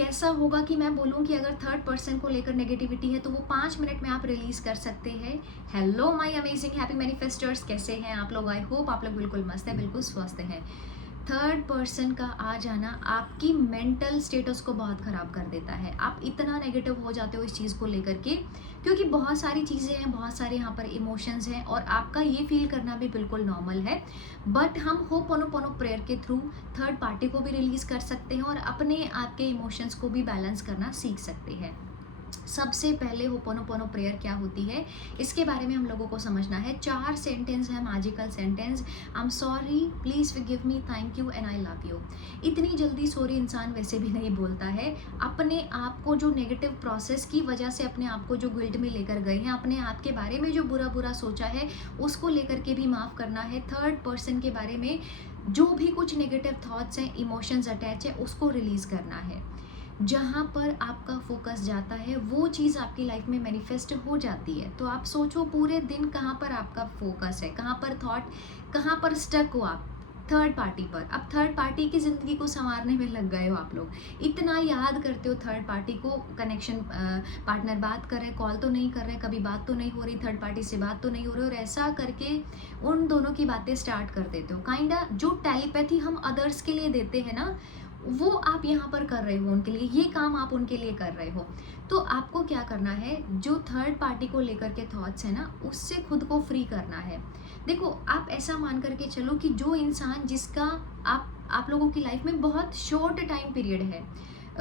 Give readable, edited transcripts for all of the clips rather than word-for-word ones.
कैसा होगा कि मैं बोलूँ कि अगर थर्ड पर्सन को लेकर नेगेटिविटी है तो वो 5 मिनट में आप रिलीज कर सकते हैं। हेलो माय अमेजिंग हैप्पी मैनिफेस्टर्स, कैसे हैं आप लोग? आई होप आप लोग बिल्कुल मस्त है, बिल्कुल स्वस्थ हैं। थर्ड पर्सन का आ जाना आपकी मेंटल स्टेटस को बहुत ख़राब कर देता है। आप इतना नेगेटिव हो जाते हो इस चीज़ को लेकर के, क्योंकि बहुत सारी चीज़ें हैं, बहुत सारे यहाँ पर इमोशंस हैं और आपका ये फील करना भी बिल्कुल नॉर्मल है। बट हम होपोनोपोनो प्रेयर के थ्रू थर्ड पार्टी को भी रिलीज़ कर सकते हैं और अपने आपके इमोशंस को भी बैलेंस करना सीख सकते हैं। सबसे पहले होपोनोपोनो प्रेयर क्या होती है, इसके बारे में हम लोगों को समझना है। 4 सेंटेंस है, magical sentence. I am sorry, please forgive me, thank you and I love you. इतनी जल्दी सॉरी इंसान वैसे भी नहीं बोलता है। अपने आप को जो नेगेटिव प्रोसेस की वजह से अपने आप को जो गिल्ट में लेकर गए हैं, अपने आप के बारे में जो बुरा बुरा सोचा है उसको लेकर के भी माफ़ करना है। थर्ड पर्सन के बारे में जो भी कुछ नेगेटिव थॉट्स हैं, इमोशंस अटैच है, उसको रिलीज़ करना है। जहाँ पर आपका फोकस जाता है वो चीज़ आपकी लाइफ में मैनिफेस्ट हो जाती है। तो आप सोचो पूरे दिन कहाँ पर आपका फोकस है, कहाँ पर थॉट, कहाँ पर स्टक हो आप? थर्ड पार्टी पर। अब थर्ड पार्टी की ज़िंदगी को संवारने में लग गए हो आप लोग, इतना याद करते हो थर्ड पार्टी को। कनेक्शन पार्टनर बात कर रहे, कॉल तो नहीं कर रहे, कभी बात तो नहीं हो रही, थर्ड पार्टी से बात तो नहीं हो रही, और ऐसा करके उन दोनों की बातें स्टार्ट कर देते हो। काइंडा जो टेलीपैथी हम अदर्स के लिए देते हैं ना, वो आप यहाँ पर कर रहे हो उनके लिए, ये काम आप उनके लिए कर रहे हो। तो आपको क्या करना है, जो थर्ड पार्टी को लेकर के थॉट्स है ना, उससे खुद को फ्री करना है। देखो, आप ऐसा मान करके चलो कि जो इंसान जिसका आप लोगों की लाइफ में बहुत शॉर्ट टाइम पीरियड है,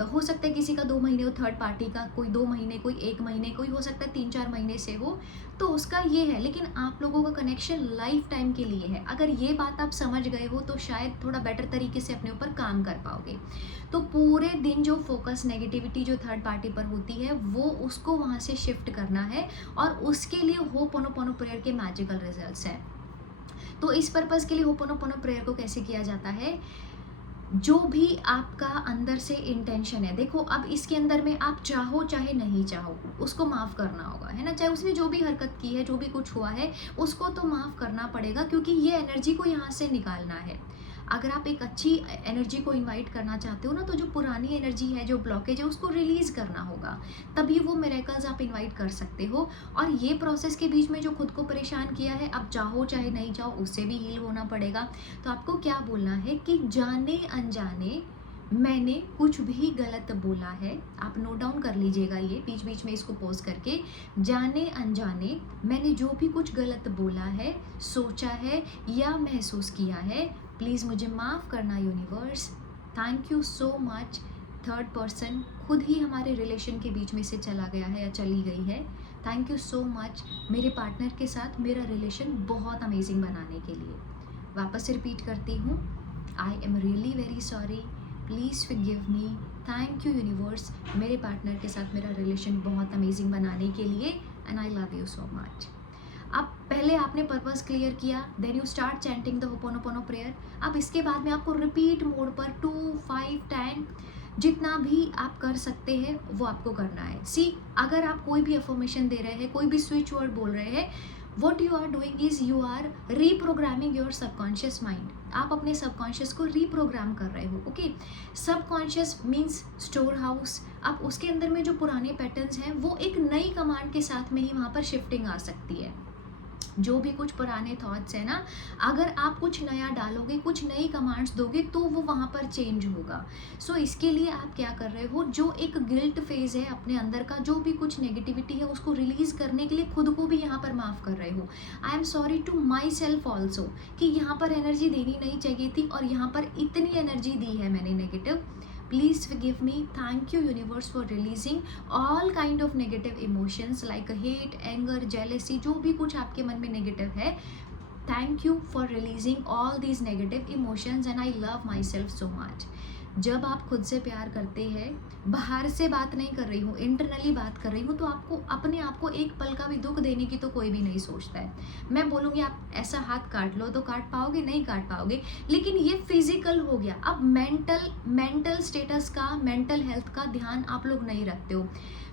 हो सकता है किसी का 2 महीने हो, थर्ड पार्टी का कोई 2 महीने, कोई 1 महीने, कोई हो सकता है 3-4 महीने से हो, तो उसका ये है। लेकिन आप लोगों का कनेक्शन लाइफ टाइम के लिए है। अगर ये बात आप समझ गए हो तो शायद थोड़ा बेटर तरीके से अपने ऊपर काम कर पाओगे। तो पूरे दिन जो फोकस नेगेटिविटी जो थर्ड पार्टी पर होती है, वो उसको वहाँ से शिफ्ट करना है, और उसके लिए होपोनोपोनो प्रेयर के मैजिकल रिजल्ट्स हैं। तो इस पर्पज़ के लिए होपोनोपोनो प्रेयर को कैसे किया जाता है, जो भी आपका अंदर से इंटेंशन है, देखो अब इसके अंदर में आप चाहो चाहे नहीं चाहो उसको माफ़ करना होगा, है ना। चाहे उसने जो भी हरकत की है, जो भी कुछ हुआ है, उसको तो माफ़ करना पड़ेगा, क्योंकि ये एनर्जी को यहाँ से निकालना है। अगर आप एक अच्छी एनर्जी को इनवाइट करना चाहते हो ना, तो जो पुरानी एनर्जी है, जो ब्लॉकेज है, उसको रिलीज़ करना होगा, तभी वो मिरेकल्स आप इनवाइट कर सकते हो। और ये प्रोसेस के बीच में जो खुद को परेशान किया है, अब चाहो चाहे नहीं चाहो उससे भी हील होना पड़ेगा। तो आपको क्या बोलना है कि जाने अनजाने मैंने कुछ भी गलत बोला है, आप नोट डाउन कर लीजिएगा, ये बीच बीच में इसको पॉज करके, जाने अनजाने मैंने जो भी कुछ गलत बोला है, सोचा है या महसूस किया है, प्लीज़ मुझे माफ़ करना universe. Thank you so much. Third person खुद ही हमारे रिलेशन के बीच में से चला गया है या चली गई है। थैंक यू सो मच मेरे पार्टनर के साथ मेरा रिलेशन बहुत अमेजिंग बनाने के लिए। वापस से रिपीट करती हूँ, I am really very sorry, please forgive me, thank you universe मेरे पार्टनर के साथ मेरा रिलेशन बहुत अमेजिंग बनाने के लिए, and I love you so much. अब पहले आपने पर्पस क्लियर किया, then you start chanting the ho'oponopono prayer. अब इसके बाद में आपको रिपीट मोड पर 2, 5, 10 जितना भी आप कर सकते हैं वो आपको करना है। सी, अगर आप कोई भी अफर्मेशन दे रहे हैं, कोई भी स्विच वर्ड बोल रहे हैं, what you are doing is you are reprogramming your subconscious mind. आप अपने सबकॉन्शियस को रीप्रोग्राम कर रहे हो। Okay, subconscious means storehouse. अब उसके अंदर में जो पुराने पैटर्न्स हैं, वो एक नई कमांड के साथ में ही वहाँ पर शिफ्टिंग आ सकती है। जो भी कुछ पुराने थॉट्स है ना, अगर आप कुछ नया डालोगे, कुछ नई कमांड्स दोगे, तो वो वहाँ पर चेंज होगा। सो इसके लिए आप क्या कर रहे हो, जो एक गिल्ट फेज है अपने अंदर का, जो भी कुछ नेगेटिविटी है उसको रिलीज करने के लिए खुद को भी यहाँ पर माफ़ कर रहे हो। I am sorry to myself also, कि यहाँ पर एनर्जी देनी नहीं चाहिए थी और यहाँ पर इतनी एनर्जी दी है मैंने negative. Please forgive me, thank you universe for releasing all kind of negative emotions like hate, anger, jealousy, जो भी कुछ आपके मन में नेगेटिव है, thank you for releasing all these negative emotions and I love my self so much. जब आप खुद से प्यार करते हैं, बाहर से बात नहीं कर रही हूँ, इंटरनली बात कर रही हूँ, तो आपको अपने आप को एक पल का भी दुख देने की तो कोई भी नहीं सोचता है। मैं बोलूँगी आप ऐसा हाथ काट लो, तो काट पाओगे? नहीं काट पाओगे। लेकिन ये फिजिकल हो गया। अब मेंटल स्टेटस का, मेंटल हेल्थ का ध्यान आप लोग नहीं रखते हो।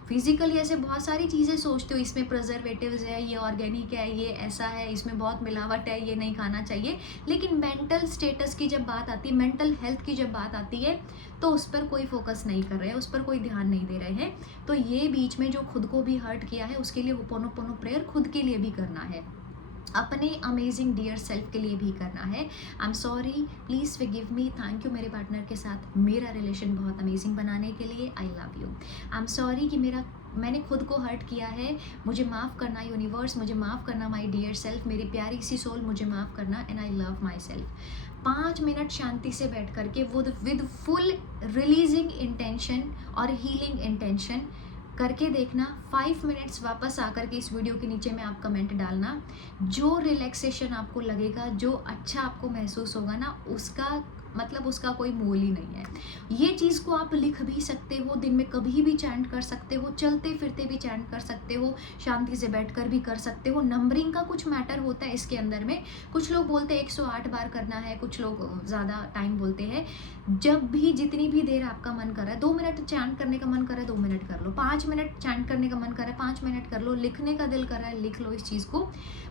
फिजिकली ऐसे बहुत सारी चीज़ें सोचते हो, इसमें प्रिजर्वेटिव्स है, ये ऑर्गेनिक है, ये ऐसा है, इसमें बहुत मिलावट है, ये नहीं खाना चाहिए, लेकिन मेंटल स्टेटस की जब बात आती है, मेंटल हेल्थ की जब बात आती है, तो उस पर कोई फोकस नहीं कर रहे हैं, उस पर कोई ध्यान नहीं दे रहे हैं। तो ये बीच में जो खुद को भी हर्ट किया है, उसके लिए होपोनोपोनो प्रेयर खुद के लिए भी करना है, अपने अमेजिंग डियर सेल्फ के लिए भी करना है। आई am sorry, please forgive me, thank you मेरे पार्टनर के साथ मेरा रिलेशन बहुत अमेजिंग बनाने के लिए, आई love you. I am sorry कि मैंने खुद को हर्ट किया है, मुझे माफ़ करना यूनिवर्स, मुझे माफ़ करना माय डियर सेल्फ, मेरी प्यारी सी सोल, मुझे माफ़ करना, and I love myself. 5 minute शांति से बैठ करके विद फुल रिलीजिंग इंटेंशन और हीलिंग इंटेंशन करके देखना। 5 मिनट्स वापस आकर के इस वीडियो के नीचे में आप कमेंट डालना। जो रिलैक्सेशन आपको लगेगा, जो अच्छा आपको महसूस होगा ना, उसका मतलब उसका कोई मोल ही नहीं है। ये चीज़ को आप लिख भी सकते हो, दिन में कभी भी चैंट कर सकते हो, चलते फिरते भी चैंट कर सकते हो, शांति से बैठकर भी कर सकते हो। नंबरिंग का कुछ मैटर होता है इसके अंदर में, कुछ लोग बोलते हैं 108 बार करना है, कुछ लोग ज़्यादा टाइम बोलते हैं। जब भी जितनी भी देर आपका मन कर रहा है, 2 मिनट चैंट करने का मन कर रहा है 2 मिनट कर लो, 5 मिनट चैंट करने का मन कर रहा है 5 मिनट कर लो, लिखने का दिल कर रहा है लिख लो इस चीज़ को।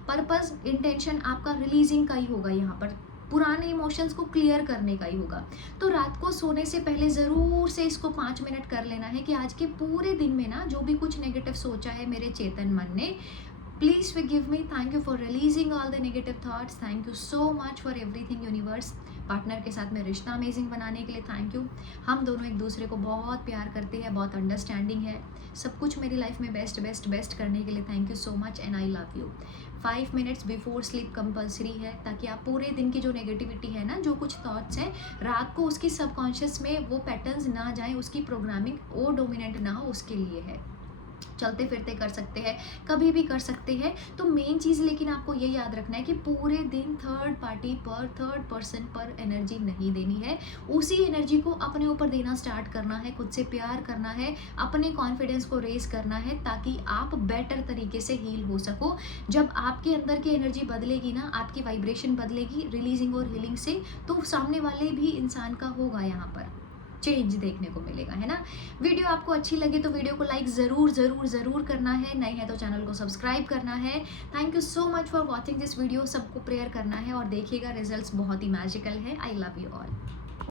पर्पस इंटेंशन आपका रिलीजिंग का ही होगा, यहाँ पर पुराने इमोशंस को क्लियर करने का ही होगा। तो रात को सोने से पहले ज़रूर से इसको 5 मिनट कर लेना है कि आज के पूरे दिन में ना जो भी कुछ नेगेटिव सोचा है मेरे चेतन मन ने, please forgive me, thank you for releasing all the negative thoughts, thank you so much for everything universe. Partner के साथ में रिश्ता अमेजिंग बनाने के लिए थैंक यू। हम दोनों एक दूसरे को बहुत प्यार करते हैं, बहुत अंडरस्टैंडिंग है, सब कुछ मेरी लाइफ में बेस्ट बेस्ट बेस्ट करने के लिए thank you so much, and I love you. 5 minutes before sleep compulsory है, ताकि आप पूरे दिन की जो नेगेटिविटी है ना, जो कुछ थॉट्स हैं, रात को उसकी सबकॉन्शियस में वो पैटर्न्स ना जाएं, उसकी प्रोग्रामिंग वो डोमिनेट ना हो, उसके लिए है। चलते फिरते कर सकते हैं, कभी भी कर सकते हैं। तो मेन चीज़ लेकिन आपको ये याद रखना है कि पूरे दिन थर्ड पार्टी पर, थर्ड पर्सन पर एनर्जी नहीं देनी है। उसी एनर्जी को अपने ऊपर देना स्टार्ट करना है, खुद से प्यार करना है, अपने कॉन्फिडेंस को रेज करना है, ताकि आप बेटर तरीके से हील हो सको। जब आपके अंदर की एनर्जी बदलेगी ना, आपकी वाइब्रेशन बदलेगी रिलीजिंग और हीलिंग से, तो सामने वाले भी इंसान का होगा यहाँ पर चेंज देखने को मिलेगा, है ना। वीडियो आपको अच्छी लगे तो वीडियो को लाइक ज़रूर ज़रूर ज़रूर करना है, नए है तो चैनल को सब्सक्राइब करना है। Thank you so much for watching this video. सबको प्रेयर करना है और देखिएगा रिजल्ट्स बहुत ही मैजिकल है। आई लव यू ऑल।